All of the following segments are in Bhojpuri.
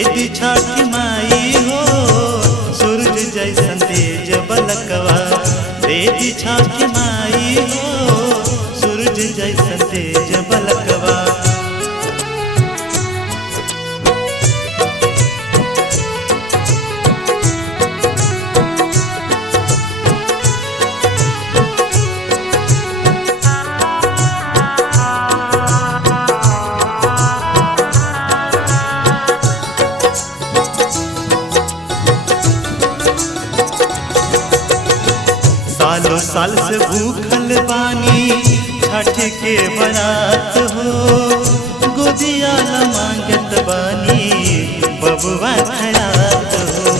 देती छठ माई हो सूरज जैसन तेज बलकवा। देती छठ माई हो सूरज जैसन तेज बलकवा। सालों साल से भूखल बानी छठ के बरात हो। गोदिया न मांगत बानी बबुआ खरात हो।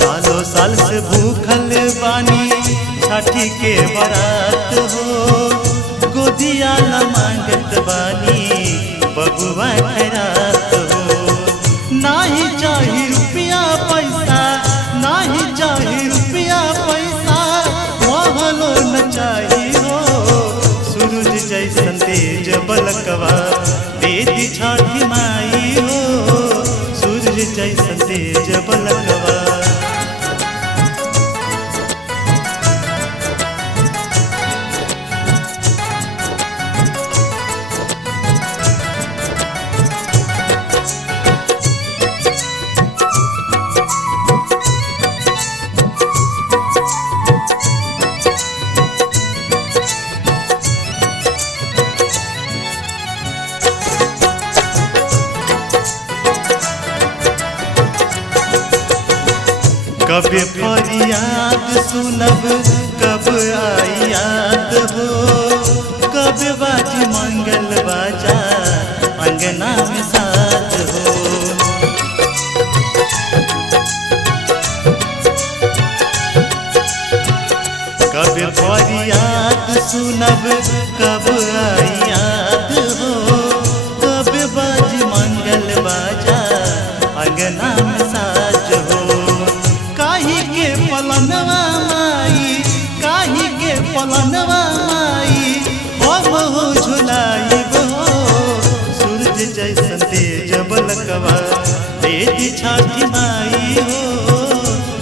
सालों साल से भूखल बानी छठ के बरात हो। गोदिया न मांगत बानी बबुआ खरात हो। नाही चाही रुपया पैसा, नाही चाही रुपया पैसा, महलो न चाही हो सूरज जैसन तेज बलकवा। देती छठ माई हो सूरज जैसन तेज बलकवा। कब फरियाद सुनब कब आई याद हो। कब बाजी मंगल बाजा अंगना में साथ हो। कब फरियाद सुनब कब आई याद हो। कब बाजी मंगल बाजा अंगना में साथ हो। पलनवा माई काही के पलनवा माई हम हो झुलाइब हो सूरज जैसन तेज बलकवा। देती छठ माई हो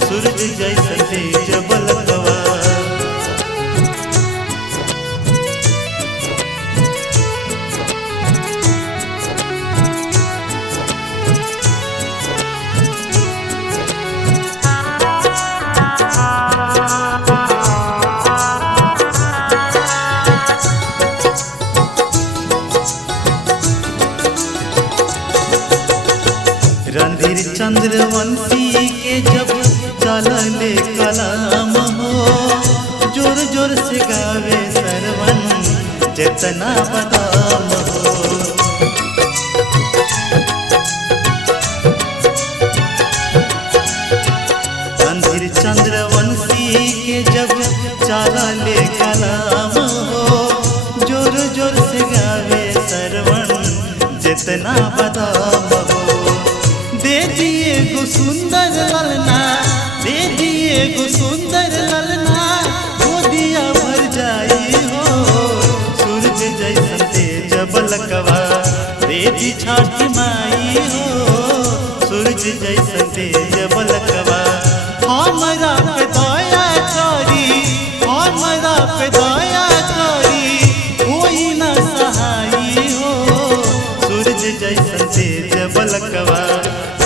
सूरज जैसन तेज बलकवा। रणधीर चंद्रवंशी के जब चलले कलाम हो। जोर जोर से गावे सरवन जितना बदाम हो। रणधीर चंद्रवंशी के जब चलले कलाम हो। जोर जोर से गावे सरवन जितना बदाम हो। दे दिए गो सुंदर ललना, दे दिए गो सुंदर ललना, गोदिया भर जाई हो सूरज जैसन तेज बलकवा। देती छठ माई हो सूरज जैसन तेज बलकवा। हमरा पे दया करी, हमरा पे दया करी, कोई न सहाई हो सूरज जैसन तेज बलकवा।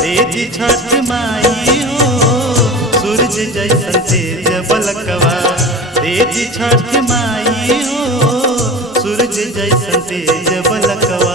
देती छठ माई हो सूरज जैसन तेज बलकवा। देती छठ माई हो सूरज जैसन तेज बलकवा।